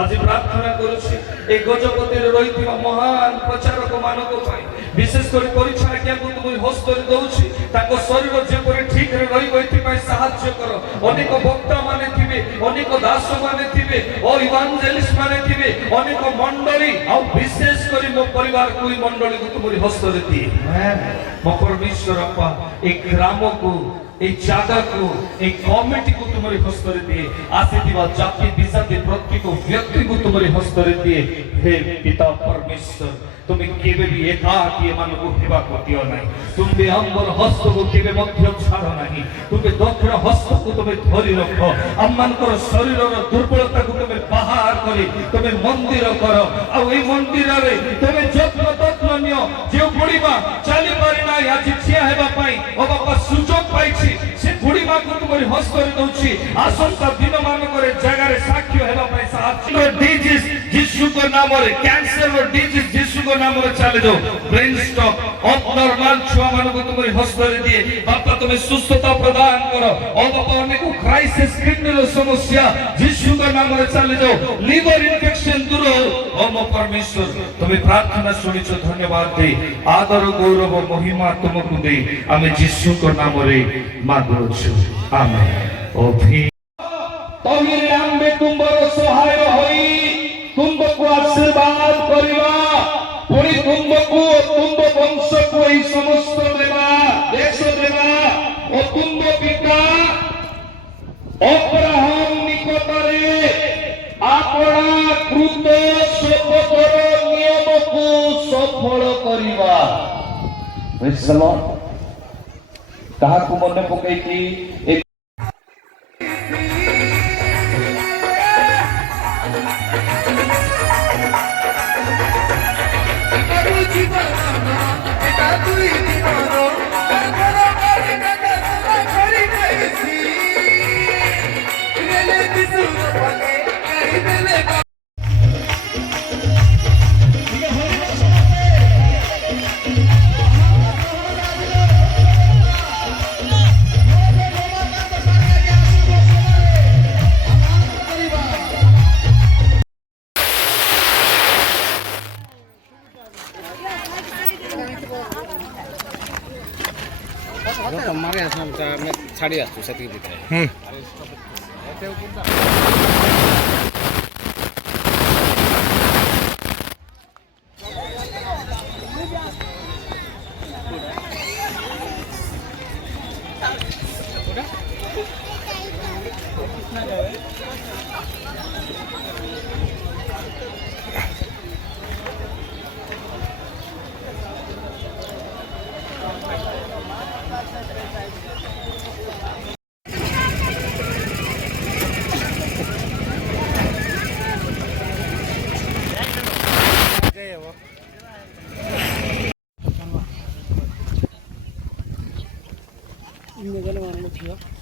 আজি প্রার্থনা করছি এই গজপতির রইଥିବା মহান প্রচারক ମାନଙ୍କ ପାଇଁ বিশেষ করে পরিচাଳକଙ୍କୁ তুমি হস্তরে দଉছি তাଙ୍କ শরীর যেপରି ঠিক রে রহিব এଥିପାଇଁ সাহায্য কর অনেক বক্তা মানে থিবে অনেক দাস মানে থিবে ও ইভাঞ্জেলিস্ট মানে থিবে অনেক মণ্ডলী ଆଉ বিশেষ করে ମୋ ପରିବାରକୁ এই মণ্ডলীକୁ তুমি হস্তরে দিয়ে ମୋ परमेश्वर अपा এই গ্রামକୁ এই জায়গাକୁ এই কমিটিକୁ ତୁମରି ହସ୍ତରେ ଦିଏ ଆସିଥିବା ଜାତି ବିଜାତି ପ୍ରତ୍ୟେକ ବ୍ୟକ୍ତିକୁ ତୁମରି ହସ୍ତରେ ଦିଏ ହେ ପିତା ପରମେଶ୍ୱର তুমি কেবে বি একাকী এମାନଙ୍କୁ ହେବାକୁ ଦିଅ ନାହିଁ ତୁମେ ଆମର ହସ୍ତକୁ କେବେ ମଧ୍ୟ ଛାଡ଼ ନାହିଁ ତୁମେ ଦକ୍ଷିଣ ହସ୍ତକୁ ତୁମେ ଧରି ରଖ ଆମମାନଙ୍କର ଶରୀରର ଦୁର୍ବଳତାକୁ ତୁମେ ବାହାର କରି ତୁମେ ମନ୍ଦିର କର ଆଉ ଏଇ ମନ୍ଦିରରେ ତୁମେ ଯତ୍ନ ନିଅ ଯେଉଁ ବୁଢ଼ୀମା ଚାଲି ପାରି ନାହିଁ ଆଜି ଠିଆ ହେବା ପାଇଁ ଓ ବାପା ସୁଯୋଗ ପାଇଛି ସେ ବୁଢ଼ୀମାକୁ ତୁମରି ହସ୍ତରେ ଦଉଛି ଆସନ୍ତା ଦିନମାନଙ୍କରେ ଜାଗାରେ ସାକ୍ଷ୍ୟ ହେବା ପାଇଁ ସାହାଯ୍ୟ ଡିଜିଜ୍ ଯୀଶୁଙ୍କ ନାମରେ କ୍ୟାନ୍ସରର ଡିଜିଜ୍ ଯୀଶୁଙ୍କ नामरे चले जाओ ब्रेन स्टॉक अबनॉर्मल छुआ मानको तुम्हारी हस्तरे दिए बापा तुम्हें सुस्थता प्रदान करो और बापा अनेक क्राइसिस किडनी समस्या यीशु का नामरे चले जाओ लिवर इन्फेक्शन दूर हो ओ मो परमेश्वर तुम्हें प्रार्थना सुनिছো धन्यवाद दे आदर गौरव महिमा तुमको दे आमे यीशु का नामरे मागुछु आमेन ओ भी तमिल आंबे तुमरो सहाय होई तुमको आशीर्वाद करिवा पुणी तुमको तुम वंश को ही समस्त देवा देश देवा और तुम पिता अब्राहम निकटरे आपना कृत शपथर नियम को सफल करिवा प्रेज द लॉर्ड कहा को मन पकई की छाड़ी आसु से भितर ini jalan mana